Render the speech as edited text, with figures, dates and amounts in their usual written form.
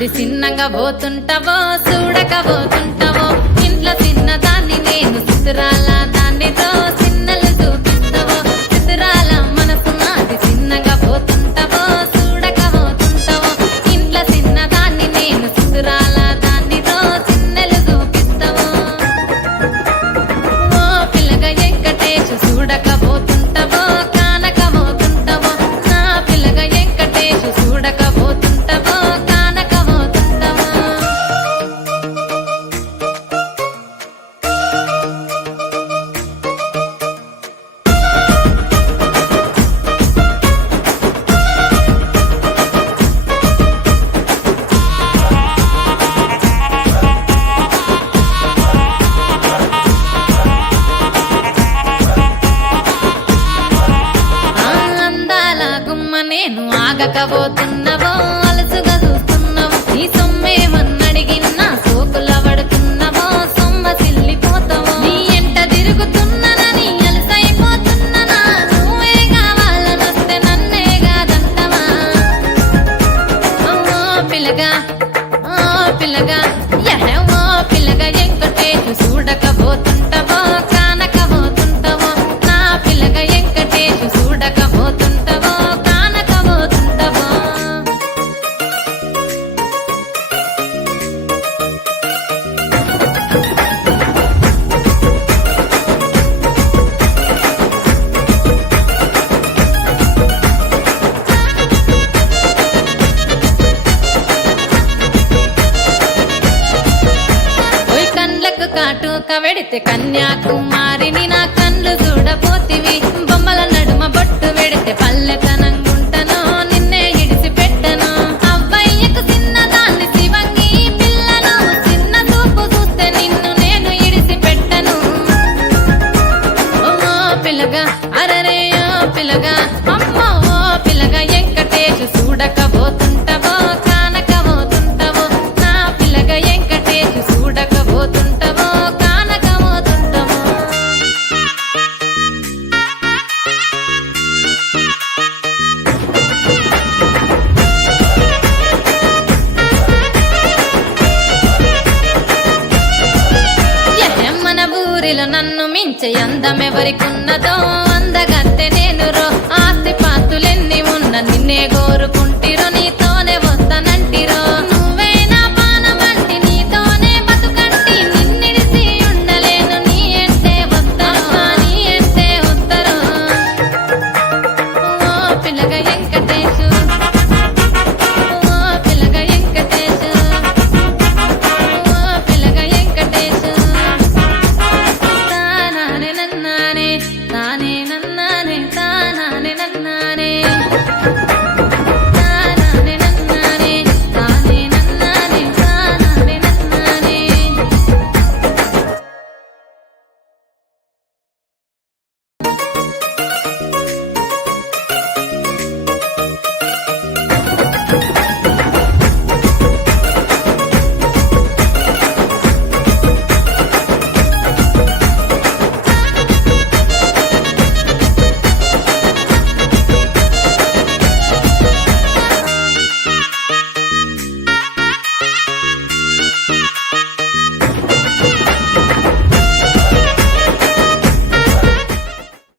అది చిన్నగా పోతుంటావో చూడకపోతుంటావో ఇంట్లో చిన్నదాన్ని నేను చిత్రాల దాన్నితో చిన్నలు చూపిస్తావో చిత్రాల మనసు నాది చిన్నగా పోతుంటావో చూడకపోతుంటావో ఇంట్లో చిన్నదాన్ని నేను చిత్రాల దాన్నితో చిన్నలు చూపిస్తావో ఓ పిల్లగా వెంకటేశు చూడకపోతుంటావో కానకపోతుంటావో నా పిల్లగా వెంకటేశు చూడకపోతుంటావో కానకపోతుంటావో అందాల గుమ్మ నేను ఆగకపోతున్నావో అలసుగా చూస్తున్నావో నీ సొమ్మేమన్నడిగినా సోకుల పడుతున్నావో సొమ్మ సిల్లిపోతావో నీ ఎంట తిరుగుతున్నానని అలసైపోతున్నానా నువ్వే కావాలనొస్తే నన్నే కాదంటవా ఓ పిల్లగా ఓ పిల్లగా ఓ పిల్లగా వెంకటేశు చూడకపోతుంటావో కానకపోతుంటావో నా పిల్లగా వెంకటేశు చూడకపోతుంటావో కానకపోతుంటావో ఓయ్ కండ్లకు కాటుక వెడితే కన్యాకుమారిని నా కండ్లు చూడపోతివి బొమ్మల నడుమ బొట్టు వెడితే పల్లెతనంగుంటను నిన్నే ఇడిసి పెట్టను అవ్వయ్యకు చిన్నదాన్ని శివంగి పిల్లను చిన్న చూపు చూస్తే నిన్ను నేను ఇడిసి పెట్టను ఓ పిల్లగా అరరే ఓ పిల్లగా అమ్మో ఓ పిల్లగా వెంకటేశు చూడకపోతుంటావో కానకపోతుంటావో నా పిల్లగా వెంకటేశు చూడకపోతుంటావో కానకపోతుంటావో మన ఊరిలో నన్ను మించే అందమెవరికున్నదో అందగత్తె నేను రో ఆస్తి పాస్తులెన్ని ఉన్న నిన్నే కోరుకు